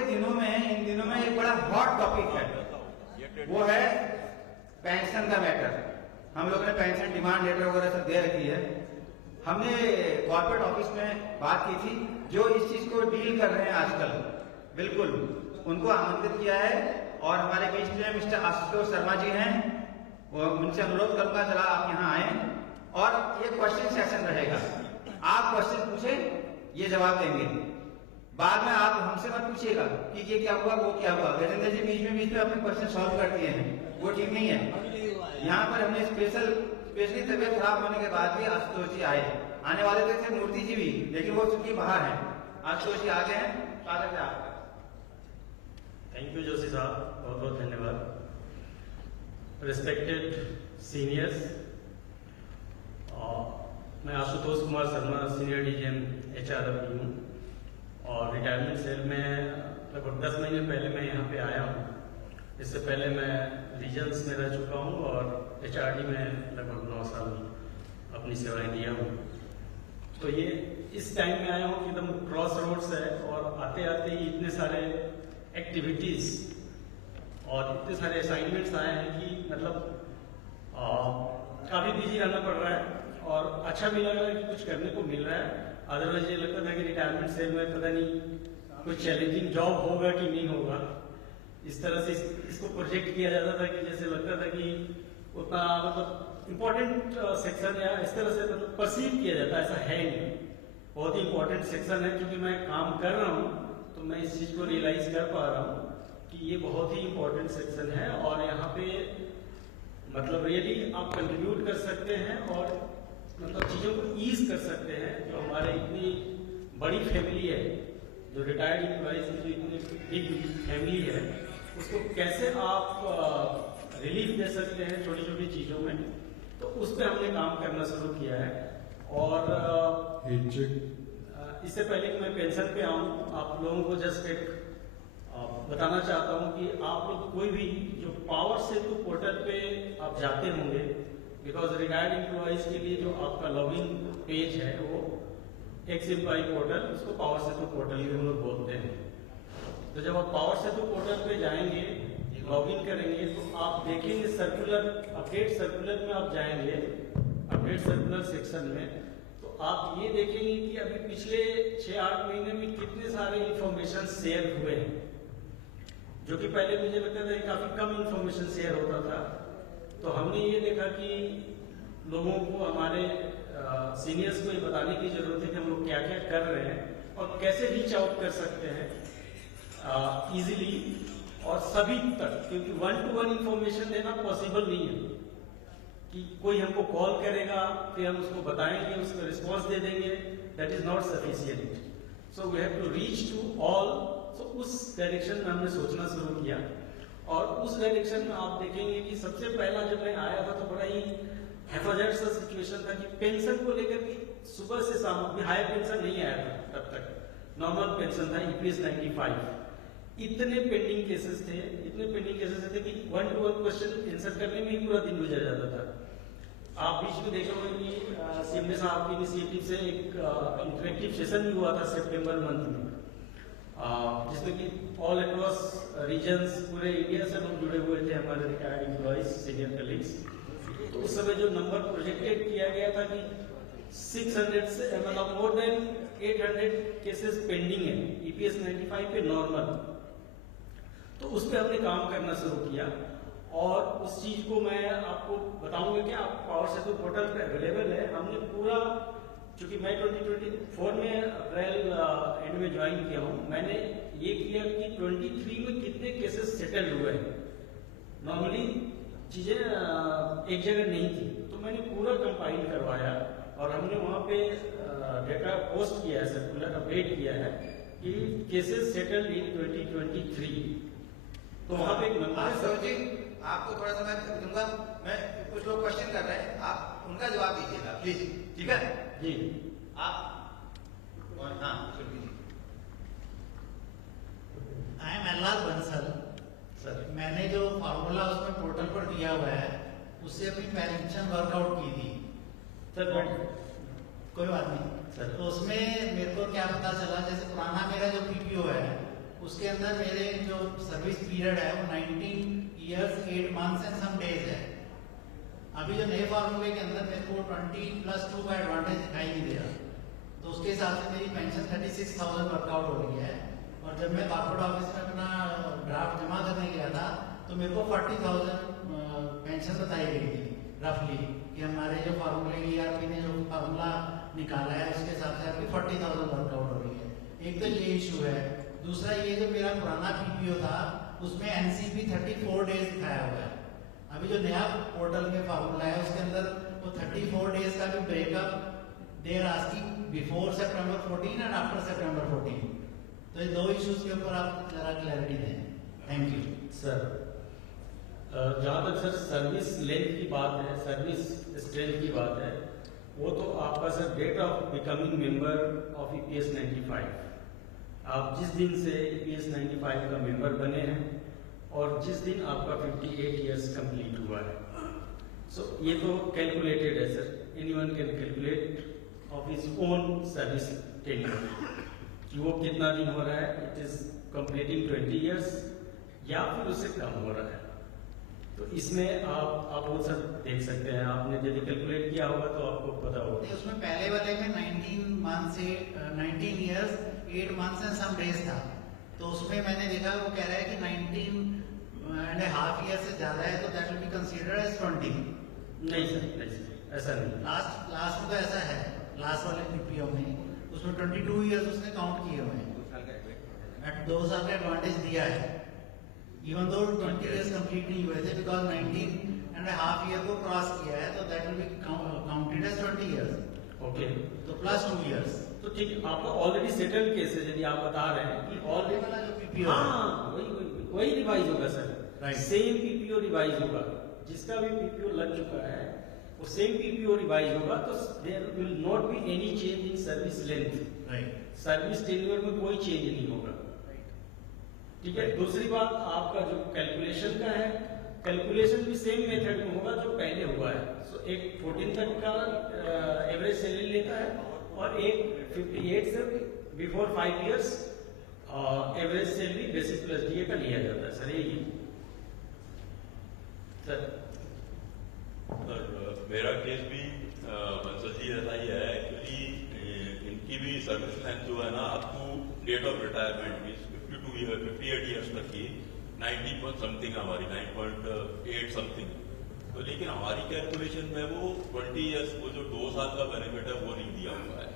इन दिनों में एक बड़ा हॉट टॉपिक है, वो है पेंशन का मैटर। हम लोग ने पेंशन डिमांड लेटर वगैरह सब दे रखी है। हमने कॉर्पोरेट ऑफिस में बात की थी, जो इस चीज को डील कर रहे हैं आजकल, बिल्कुल उनको आमंत्रित किया है। और हमारे बीच में मिस्टर आशुतोष शर्मा जी हैं, उनसे अनुरोध करूंगा जरा आप यहाँ आए और ये क्वेश्चन सेशन रहेगा। आप क्वेश्चन पूछे, ये जवाब देंगे। बाद में आप हमसे मत पूछिएगा कि ये क्या हुआ वो क्या हुआ। गजेंद्र जी बीच में अपने क्वेश्चन सॉल्व कर दिए हैं, वो ठीक नहीं है। यहाँ पर हमने स्पेशली तबियत खराब होने के बाद भी आशुतोष जी आए, आने वाले थे मूर्ति जी भी, लेकिन वो चूंकि बाहर हैं। आशुतोष जी आ गए हैं, स्वागत है आपका। थैंक यू जोशी साहब, बहुत बहुत धन्यवाद। रिस्पेक्टेड सीनियर्स, मैं Ashutosh Kumar Sharma, senior DGM HRW हूँ और रिटायरमेंट सेल में लगभग 10 महीने पहले मैं यहाँ पे आया हूँ। इससे पहले मैं रीजन्स में रह चुका हूँ और HRD में लगभग 9 साल अपनी सेवाएं दिया हूँ। तो ये इस टाइम में आया हूँ कि एकदम क्रॉस रोड्स है और आते आते ही इतने सारे एक्टिविटीज और इतने सारे असाइनमेंट्स आए हैं कि मतलब काफी बिजी रहना पड़ रहा है और अच्छा भी लग रहा है कि कुछ करने को मिल रहा है। अदरवाइज ये लगता था कि रिटायरमेंट सेल में पता नहीं कुछ चैलेंजिंग जॉब होगा कि नहीं होगा। इस तरह से इसको प्रोजेक्ट किया जाता था कि जैसे लगता था कि उतना मतलब इम्पोर्टेंट सेक्शन या इस तरह से मतलब परसीव किया जाता है, ऐसा है नहीं। बहुत ही इम्पोर्टेंट सेक्शन है, क्योंकि मैं काम कर रहा हूँ तो मैं इस चीज को रियलाइज कर पा रहा हूँ कि ये बहुत ही इम्पोर्टेंट सेक्शन है और यहाँ पे मतलब रियली आप कंट्रीब्यूट कर सकते हैं और मतलब चीजों को ईज कर सकते हैं। जो हमारे इतनी बड़ी फैमिली है, जो रिटायर्ड एम्प्लॉइज की जो इतनी बिग फैमिली है, उसको कैसे आप रिलीफ दे सकते हैं छोटी छोटी चीजों में, तो उस पर हमने काम करना शुरू किया है। और इससे पहले कि मैं पेंशन पे आऊँ, आप लोगों को जस्ट एक बताना चाहता हूँ कि आप लोग कोई भी जो पावर सेतु पोर्टल पे आप जाते होंगे, बिकॉज रिटायर्ड एम्प्लॉइज के लिए जो आपका लॉगिन पेज है वो एक्स एम्प्लॉय पोर्टल, उसको पावर सेतु पोर्टल भी हम लोग बोलते हैं। तो जब आप पावर सेतु पोर्टल पे जाएंगे, लॉगिन करेंगे, तो आप देखेंगे सर्कुलर, अपडेट सर्कुलर में आप जाएंगे, अपडेट सर्कुलर सेक्शन में, तो आप ये देखेंगे कि अभी पिछले 6-8 महीने में कितने सारे इंफॉर्मेशन शेयर हुए हैं, जो कि पहले मुझे लगता था काफी कम इंफॉर्मेशन शेयर होता था। तो हमने ये देखा कि लोगों को, हमारे सीनियर्स को ये बताने की जरूरत है कि हम लोग क्या क्या कर रहे हैं और कैसे रीच आउट कर सकते हैं इजीली और सभी तक, क्योंकि 1-to-1 इंफॉर्मेशन देना पॉसिबल नहीं है कि कोई हमको कॉल करेगा फिर हम उसको बताएंगे, उसको रिस्पॉन्स दे देंगे, that is not sufficient. So we have to reach to all. So उस डायरेक्शन में हमने सोचना शुरू किया और उस डायरेक्शन में आप देखेंगे कि सबसे पहला जब मैं आया था तो बड़ा ही हैफाजर्ड सा सिचुएशन था कि पेंशन को लेकर के सुबह से शाम, अभी हायर पेंशन नहीं आया था तब तक, नॉर्मल पेंशन था EPS 95। इतने पेंडिंग केसेस थे कि 1-to-1 क्वेश्चन आंसर करने में ही पूरा दिन गुजर जाता था। आप बीच में देखे होंगे कि सीएमडी साहब की इनिशिएटिव से एक इंटरेक्टिव सेशन भी हुआ था सितंबर मंथ में, जिसमें कि ऑल अक्रॉस रीजन्स पूरे इंडिया से लोग जुड़े हुए थे, हमारे रिटायर्ड एम्प्लॉइज, सीनियर कलीग्स। तो उस समय जो नंबर प्रोजेक्टेड किया गया था कि 600 से मतलब मोर देन 800 केसेस पेंडिंग है EPS 95 पे नॉर्मल। तो उस पर हमने काम करना शुरू किया और उस चीज को मैं आपको बताऊंगा कि आप पावर सेतु पोर्टल पे अवेलेबल है। हमने पूरा, चूंकि मैं 2024 में अप्रैल एंड में ज्वाइन किया हूँ, मैंने ये किया कि 23 में कितने केसेस सेटल हुए हैं। नॉर्मली चीजें एक जगह नहीं थी, तो मैंने पूरा कंपाइल करवाया और हमने वहां पे डेटा पोस्ट किया है, सर्कुलर अपडेट किया है कि केसेस सेटल्ड इन 2023। तो वहां पे एक नंबर जी, आपको थोड़ा सा मैं दूंगा, मैं कुछ लोग क्वेश्चन कर रहे हैं, आप उनका जवाब दीजिएगा प्लीज, ठीक है जी। आप हाँ शुरू कीजिए। I am Ella Bansal sir. मैंने जो फार्मूला उसमें पोर्टल पर दिया हुआ है उससे अपनी पेंशन वर्कआउट की थी सर। कोई बात नहीं सर। तो उसमें मेरे को क्या पता चला, जैसे पुराना मेरा जो PPO है उसके अंदर मेरे जो सर्विस पीरियड है वो 19 years 8 months and some days है। अभी जो नए फार्मूले के अंदर मेरे को 20+2 का एडवांटेज दिखाई नहीं दे रहा, तो उसके हिसाब से मेरी पेंशन 36,000 वर्कआउट हो रही है। और जब मैं कॉर्पोरेट ऑफिस में अपना ड्राफ्ट जमा करने गया था तो मेरे को 40,000 पेंशन बताई गई थी रफली, कि हमारे जो फार्मूले ERP ने जो फार्मूला निकाला है उसके हिसाब से आपकी 40,000 वर्कआउट हो रही है। एक तो ये इशू है। दूसरा ये जो मेरा पुराना PPO था उसमें NCP 34 डेज दिखाया हुआ है। अभी जो नया पोर्टल में फार्मूला है उसके अंदर वो 34 डेज का भी breakup they are asking before September 14 and after September 14। तो ये दो इश्यूज के ऊपर आप जरा क्लैरिटी दें। Thank you sir. जहाँ तक सर सर्विस लेंथ की बात है, सर्विस स्ट्रेंथ की बात है, वो तो आपका sir date of becoming member of EPS 95, आप जिस दिन से EPS 95 का मेंबर बने हैं और जिस दिन आपका 58 ईयर्स कंप्लीट हुआ है। सो ये तो कैलकुलेटेड है sir, anyone can calculate of his own service tenure कि वो कितना दिन हो रहा है, इट इज कंप्लीटिंग 20 ईयर्स या फिर उससे कम हो रहा है। तो इसमें आप वो सब देख सकते हैं, आपने यदि कैलकुलेट किया होगा तो आपको पता होगा। उसमें पहले वाले में 19 years 8 months and some days था, तो उसमें मैंने देखा वो कह रहा है कि 19.5 years से ज्यादा है तो that will be considered as 20। नहीं सर, ऐसा नहीं। लास्ट में तो ऐसा है, लास्ट वाले PPO में उसमें 22 years उसने काउंट किए हुए हैं, 2 साल का एडवांटेज दिया है, इवन दो 20 years कंप्लीट नहीं हुए थे, बिकॉज 19.5 year को क्रॉस किया है तो that will be counted as 20 years। Okay, तो प्लस 2 years। तो ठीक, आपका ऑलरेडी सेटल्ड केस है, यदि आप बता रहे हैं कि ऑलरेडी वाला जो PPO हाँ वही रिवाइज होगा sir, Right. Same PPO revise होगा, जिसका भी PPO लग चुका है वो सेम PPO रिवाइज होगा, तो there will not be any change in service length, right, service tenure में कोई चेंज नहीं होगा। ठीक है। दूसरी बात, आपका जो कैलकुलेशन का है, कैलकुलेशन भी सेम मेथड में होगा जो पहले हुआ है। सो एक 14 तक का एवरेज सैलरी लेता है और एक 58 से before 5 years average salary basic plus DA का लिया जाता है सर, यही सर। मेरा केस भी बंसल जी ऐसा ही है। एक्चुअली इनकी भी सर्विस लेंथ जो है ना up to date of retirement की 58 ईयर्स तक की 90 समथिंग हमारी 9.8 समथिंग। तो लेकिन हमारी कैलकुलेशन में वो 20 ईयर्स को जो 2 साल का बेनिफिट है वो नहीं दिया हुआ है।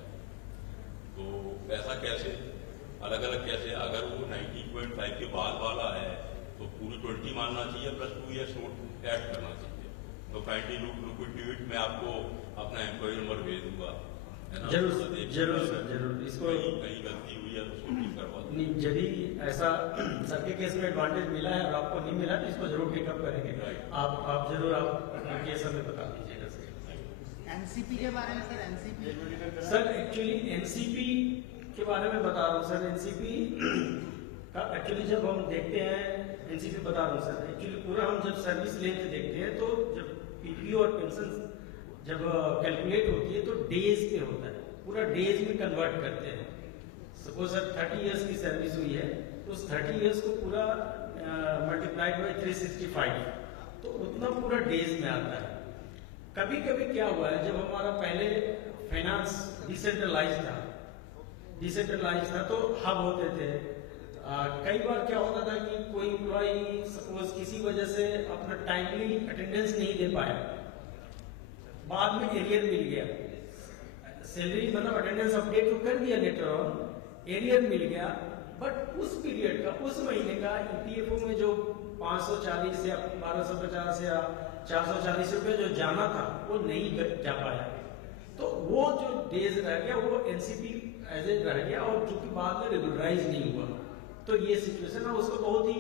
तो ऐसा कैसे अलग अलग कैसे, अगर वो 19.5 के बाद वाला है तो पूरी 20 मानना चाहिए प्लस 2 ईयर्स नोट ऐड करना चाहिए। तो काइंडली लुक इनटू इट, मैं आपको अपना एम्प्लॉय नंबर भेज दूंगा, है ना? जरूर तो जरूर सर, जरूर। इसको कहीं गलती हुई है तो उसको ठीक करवा दो। नहीं, यदि ऐसा सर के केस में एडवांटेज मिला है और आपको नहीं मिला तो इसको जरूर टेकअप करेंगे। आप जरूर आप केस हमें बता दीजिएगा सर। एनसीपी के बारे में sir, NCP sir actually NCP के बारे में बता रहा हूँ सर। एनसीपी का एक्चुअली जब हम देखते हैं, एनसीपी बता रहा हूँ सर, एक्चुअली पूरा हम जब सर्विस लेंथ देखते हैं तो जब PPO और पेंशन जब कैलकुलेट होती है तो डेज पे होता है, पूरा डेज में कन्वर्ट करते हैं। सपोज सर 30 इयर्स की सर्विस हुई है तो उस 30 इयर्स को पूरा मल्टीप्लाइड बाय 365, तो उतना पूरा डेज में आता है। कभी कभी क्या हुआ है, जब हमारा पहले फाइनेंस डिसेंट्रलाइज था तो हब होते थे। कई बार क्या होता था कि कोई एम्प्लॉय सपोज किसी वजह से अपना टाइमली अटेंडेंस नहीं दे पाया, बाद में एरियर मिल गया, सैलरी मतलब अटेंडेंस अपडेट तो कर दिया लेटर ऑन, एरियर मिल गया, बट उस पीरियड का, उस महीने का EPFO में जो 540 या 1250 या 440 रुपए जो जाना था वो नहीं जा पाया, तो वो जो डेज रह गया वो NCP एज ए रह गया और जो कि बाद में रेगुलराइज नहीं हुआ। तो ये सिचुएशन है, उसको बहुत ही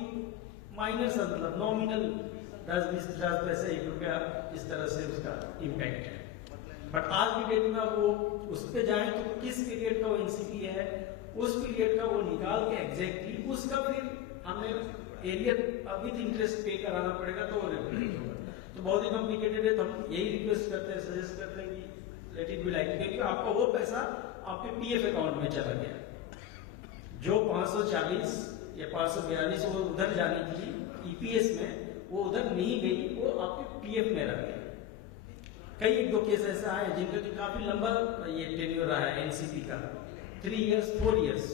माइनर सा मतलब नॉमिनल 10-20-50 पैसे 1 रुपया इस तरह से उसका इम्पैक्ट है। बट आज की डेट में वो उस पर जाए तो किस पीरियड का वो NCP है, उस पीरियड का वो निकाल के एग्जैक्टली उसका फिर हमें एरियर विद इंटरेस्ट पे कराना पड़ेगा, तो वो रेगुलेट होगा। तो बहुत ही कॉम्प्लिकेटेड है, तो हम यही रिक्वेस्ट करते हैं, सजेस्ट करते हैं कि लेट इट बी लाइक, क्योंकि आपका वो पैसा आपके PF अकाउंट में चला गया, जो 540 या 542 वो उधर जानी थी ईपीएस में, वो उधर नहीं गई, वो आपके पीएफ में रह गई। कई एक दो केस ऐसा है जिनका कि काफी लंबा ये टेन्योर रहा है एनसीपी का, 3 इयर्स 4 इयर्स।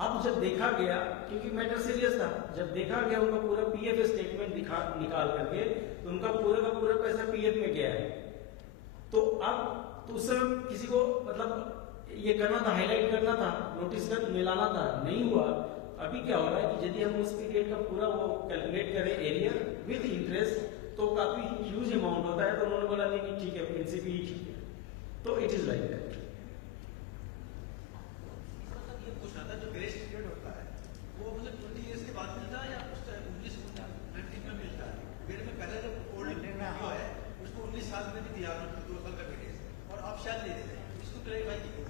अब जब देखा गया, क्योंकि मैटर सीरियस था, जब देखा गया उनका पूरा पीएफ स्टेटमेंट निकाल करके तो उनका पूरा का पूरा पैसा पीएफ में गया है। तो अब तो उस समय किसी को मतलब ये करना था, हाईलाइट करना था, नोटिस कर मिलाना था, नहीं हुआ। अभी क्या हो रहा है कि यदि हम उस पीरियड का पूरा वो कैलकुलेट करें एरियर विद इंटरेस्ट तो काफी ह्यूज अमाउंट होता है। तो उन्होंने बोला नहीं कि ठीक है एनसीपी ठीक है, तो इट इज लाइक दैट। ये पूछना था, जो ग्रेस पीरियड होता है वो मतलब 20 इयर्स के बाद मिलता है या 19 में मिलता है? मेरे में पहले जो ओल्ड जो है उसको 19 साल में भी दिया 2 साल का ग्रेस, और आप शायद ले देते हैं, इसको क्लैरिफाई कीजिए।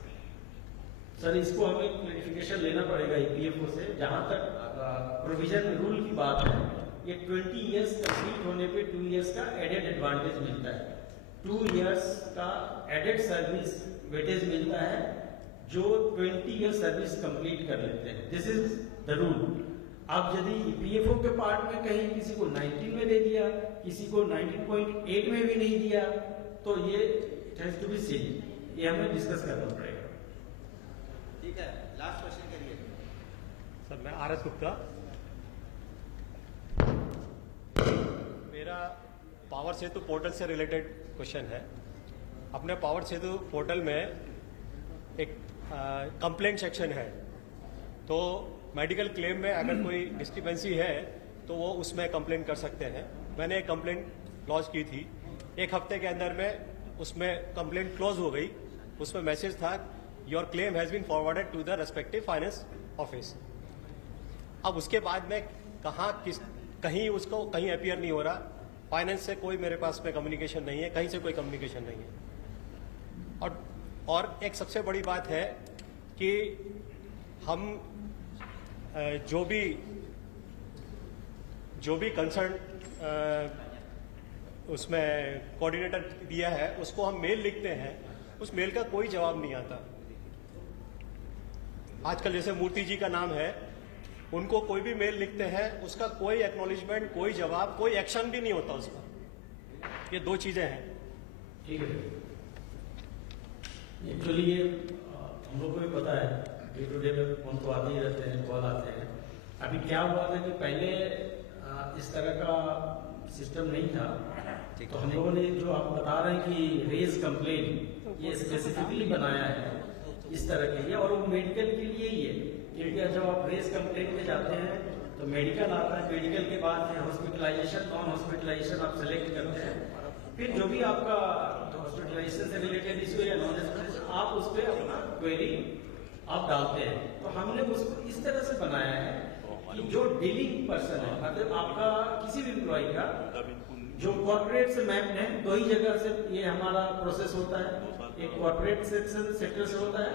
सर इसको हमें क्लैरिफिकेशन लेना पड़ेगा ईपीएफओ से। जहां तक प्रोविजन रूल की बात है, ये 20 इयर्स कंप्लीट होने पे 2 इयर्स का एडेड एडवांटेज मिलता है, 2 इयर्स का एडेड सर्विस वेटेज मिलता है जो 20 इयर्स सर्विस कंप्लीट कर लेते हैं। This is the rule. अब यदि ईपीएफओ के पार्ट में कहीं किसी को 19 में दे दिया, किसी को 19.8 में भी नहीं दिया, तो ये it has to be seen, ये हमें डिस्कस करना पड़ेगा। ठीक है, लास्ट क्वेश्चन करिए। सर मैं आरएस गुप्ता, मेरा पावर सेतु पोर्टल से रिलेटेड क्वेश्चन है। अपने पावर सेतु पोर्टल में एक कंप्लेंट सेक्शन है, तो मेडिकल क्लेम में अगर कोई डिस्क्रिपेंसी है तो वो उसमें कंप्लेंट कर सकते हैं। मैंने एक कंप्लेंट लॉन्च की थी, 1 हफ्ते के अंदर में उसमें कंप्लेंट क्लोज हो गई। उसमें मैसेज था your claim has been forwarded to the respective finance office. अब उसके बाद में कहीं उसको कहीं अपीयर नहीं हो रहा, फाइनेंस से कोई मेरे पास में कम्युनिकेशन नहीं है, कहीं से कोई कम्युनिकेशन नहीं है। और एक सबसे बड़ी बात है कि हम जो भी कंसर्न उसमें कोऑर्डिनेटर दिया है उसको हम मेल लिखते हैं, उस मेल का कोई जवाब नहीं आता। आजकल जैसे मूर्ति जी का नाम है, उनको कोई भी मेल लिखते हैं, उसका कोई एक्नॉलेजमेंट, कोई जवाब, कोई एक्शन भी नहीं होता उसका। ये 2 चीजें हैं। ठीक है, एक्चुअली ये हम लोग को भी पता है, डे टू डे में फोन तो आते ही रहते हैं, कॉल आते हैं। अभी क्या हुआ था कि पहले इस तरह का सिस्टम नहीं था, तो हम लोगों ने जो आप बता रहे हैं कि रेज कंप्लेन, ये स्पेसिफिकली बनाया है इस तरह के लिए, और वो मेडिकल के लिए ही है। क्योंकि जब आप रेज कंप्लेन में जाते हैं तो मेडिकल आता है, मेडिकल के बाद है हॉस्पिटलाइजेशन, नॉन हॉस्पिटलाइजेशन आप सेलेक्ट करते हैं, फिर जो भी आपका हॉस्पिटलाइजेशन से रिलेटेड इशू या नॉन हॉस्पिटलाइजेशन आप उस पर अपना क्वेरी आप डालते हैं। तो हमने उसको इस तरह से बनाया है कि जो डीलिंग पर्सन है, मतलब आपका किसी भी एम्प्लॉय का जो कॉर्पोरेट से मैप है, 2 ही जगह से ये हमारा प्रोसेस होता है। एक कॉर्पोरेट सेक्टर से होता है,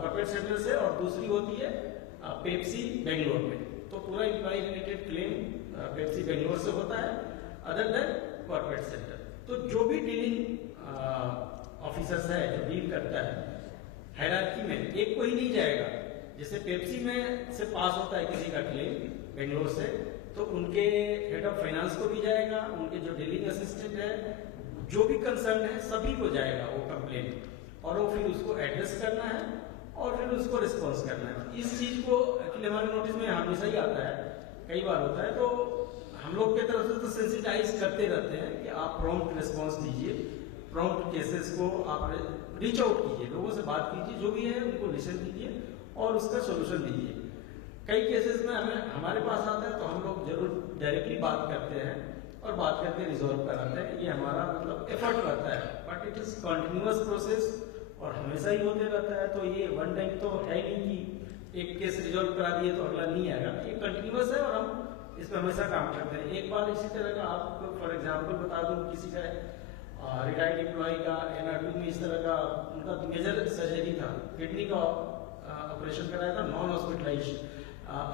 कॉर्पोरेट सेक्टर से, और दूसरी होती है पेप्सी बेंगलोर में। तो पूरा employ related claim Pepsi Bangalore से होता है, अदर देन कॉर्पोरेट सेक्टर। तो जो भी डीलिंग ऑफिसर्स है जो डील करता है हायरार्की में, एक को ही नहीं जाएगा। जैसे पेप्सी में से पास होता है किसी का क्लेम बेंगलोर से, तो उनके हेड ऑफ फाइनेंस को भी जाएगा, उनके जो डीलिंग असिस्टेंट है, जो भी कंसर्न है सभी को जाएगा वो कंप्लेन, और वो फिर उसको एड्रेस करना है और फिर उसको रिस्पॉन्स करना है। इस चीज को एक्चुअली हमारे नोटिस में हमेशा ही आता है, कई बार होता है। तो हम लोग की तरफ से तो सेंसिटाइज करते रहते हैं कि आप प्रॉम्प्ट रिस्पॉन्स दीजिए, प्रॉम्प्ट केसेस को आप रीच आउट कीजिए, लोगों से बात कीजिए, जो भी है उनको लिसन कीजिए और उसका सोल्यूशन दीजिए। कई केसेस में हमारे पास आता है तो हम लोग जरूर डायरेक्टली बात करते हैं और बात करके रिजॉल्व कराते हैं। ये हमारा मतलब एफर्ट रहता है, but it is continuous process और हमेशा ही होते रहता है। तो ये वन टाइम तो है नहीं कि एक केस रिजॉल्व करा दिए तो अगला नहीं आएगा, ये कंटिन्यूअस है और हम इस पर हमेशा काम करते हैं। एक बार इसी तरह का आपको फॉर एग्जाम्पल बता दूं, किसी का रिटायर्ड एम्प्लॉय का NR2 में इस तरह का उनका मेजर सर्जरी था, किडनी का ऑपरेशन कराया था, नॉन हॉस्पिटलाइजेशन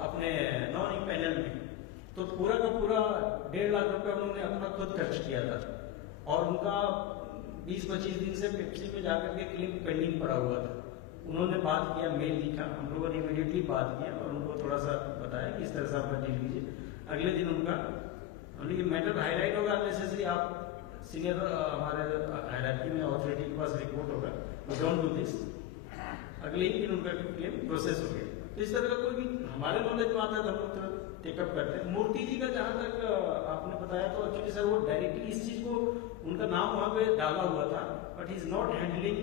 अपने नॉन पैनल में। तो पूरा का पूरा 1.5 लाख रुपए उन्होंने अपना खुद खर्च किया था और उनका 20-25 दिन से पेप्सी में जाकर के क्लेम पेंडिंग पड़ा हुआ था। उन्होंने बात किया, मेल लिखा, हम लोगों ने इमीडिएटली बात किया और उनको थोड़ा सा जिस तरह से आप डील कीजिए। अगले दिन उनका उनकी मैटर हाईलाइट होगा, नेसेसरी आप सीनियर हमारे हायरार्की में अथॉरिटी के पास रिपोर्ट होगा, डोंट डू दिस, अगले ही दिन उनका क्लेम प्रोसेस हो गया। तो इस तरह का कोई भी हमारे नॉलेज में आता है तो हम लोग टेकअप करते हैं। मूर्ति जी का जहाँ तक आपने बताया तो एक्चुअली सर वो डायरेक्टली इस चीज को उनका नाम वहाँ पे डाला हुआ था, but he is not handling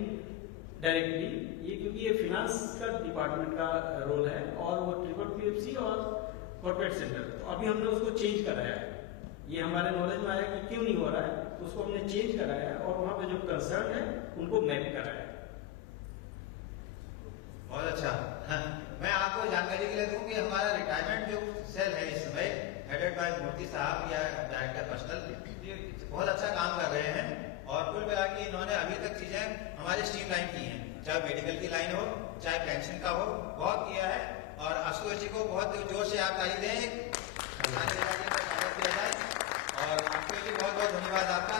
directly ये, क्योंकि ये फिनांस का डिपार्टमेंट का रोल है और वो ट्रिपल पीएफसी और कॉर्पोरेट सेंटर, तो अभी हमने उसको चेंज कराया है। ये हमारे नॉलेज में आया कि क्यों नहीं हो रहा है, तो उसको हमने चेंज कराया है और वहाँ पे जो कंसर्न है उनको मैप कराया है। बहुत अच्छा। हाँ, मैं आपको जानकारी के लिए दूं कि हमारा रिटायरमेंट जो सेल है इस समय हेडेड बाय मूर्ति साहब या डायरेक्टर पर्सनल, ये बहुत अच्छा काम कर रहे हैं और कुल मिला के इन्होंने अभी तक चीजें हमारी स्ट्रीमलाइन की हैं, चाहे मेडिकल की लाइन हो चाहे पेंशन का हो, बहुत किया है। और आशुतोष जी को बहुत जोर से आप ताली दें, किया जाए। और आशुतोष जी बहुत बहुत धन्यवाद आपका।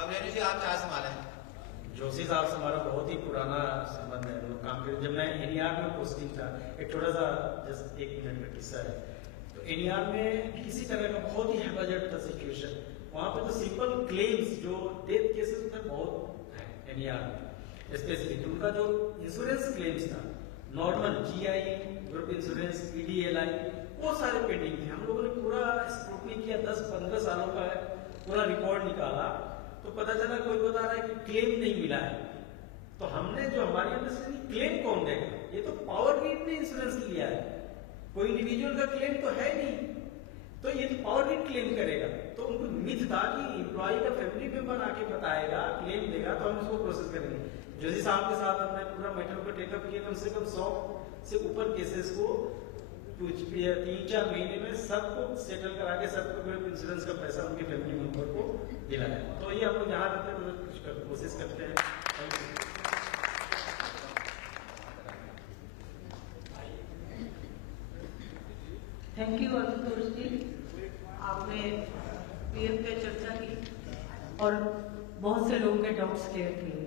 अब रेणु जी आप चाह संभालें। जोशी साहब से हमारा बहुत ही पुराना संबंध है, लोग काम करते। जब मैं एनईआर में पोस्टिंग था, एक छोटा सा जस्ट 1 मिनट का किस्सा है। तो एनईआर में किसी तरह का बहुत ही हैजार्ड था सिचुएशन, वहाँ पे तो सिंपल क्लेम्स जो डेथ केसेस में बहुत है एनईआर में स्पेसिफिक, उनका जो इंश्योरेंस क्लेम्स था नॉर्मल जीआई, ग्रुप इंश्योरेंस, पीडीएलआई, वो सारे पेंडिंग थे। हम लोगों ने पूरा स्क्रूटनी किया, 10-15 सालों का पूरा रिकॉर्ड निकाला, तो पता चला कोई बता रहा है कि क्लेम नहीं मिला है। तो हमने जो हमारी अंडरस्टैंडिंग, क्लेम कौन देगा, ये तो पावर ग्रिड ने इंश्योरेंस लिया है, कोई इंडिविजुअल का क्लेम तो है नहीं, तो ये तो पावर ग्रिड क्लेम करेगा। तो उनको मिथ था कि एम्प्लॉय का फैमिली मेंबर आके बताएगा, क्लेम देगा तो हम इसको प्रोसेस करेंगे। जोशी साहब के साथ हमने पूरा मैटर को टेकअप किया, कम से कम 100 से ऊपर केसेस को 3-4 महीने में सबको सेटल करा के सबको ग्रुप इंश्योरेंस का पैसा उनके फैमिली मेंबर को दिलाया। तो ये हम लोग जहाँ रहते हैं कुछ कोशिश करते हैं। थैंक यू आशुतोष जी, आपने पीएम पे चर्चा की और बहुत से लोगों के डाउट्स क्लियर किए।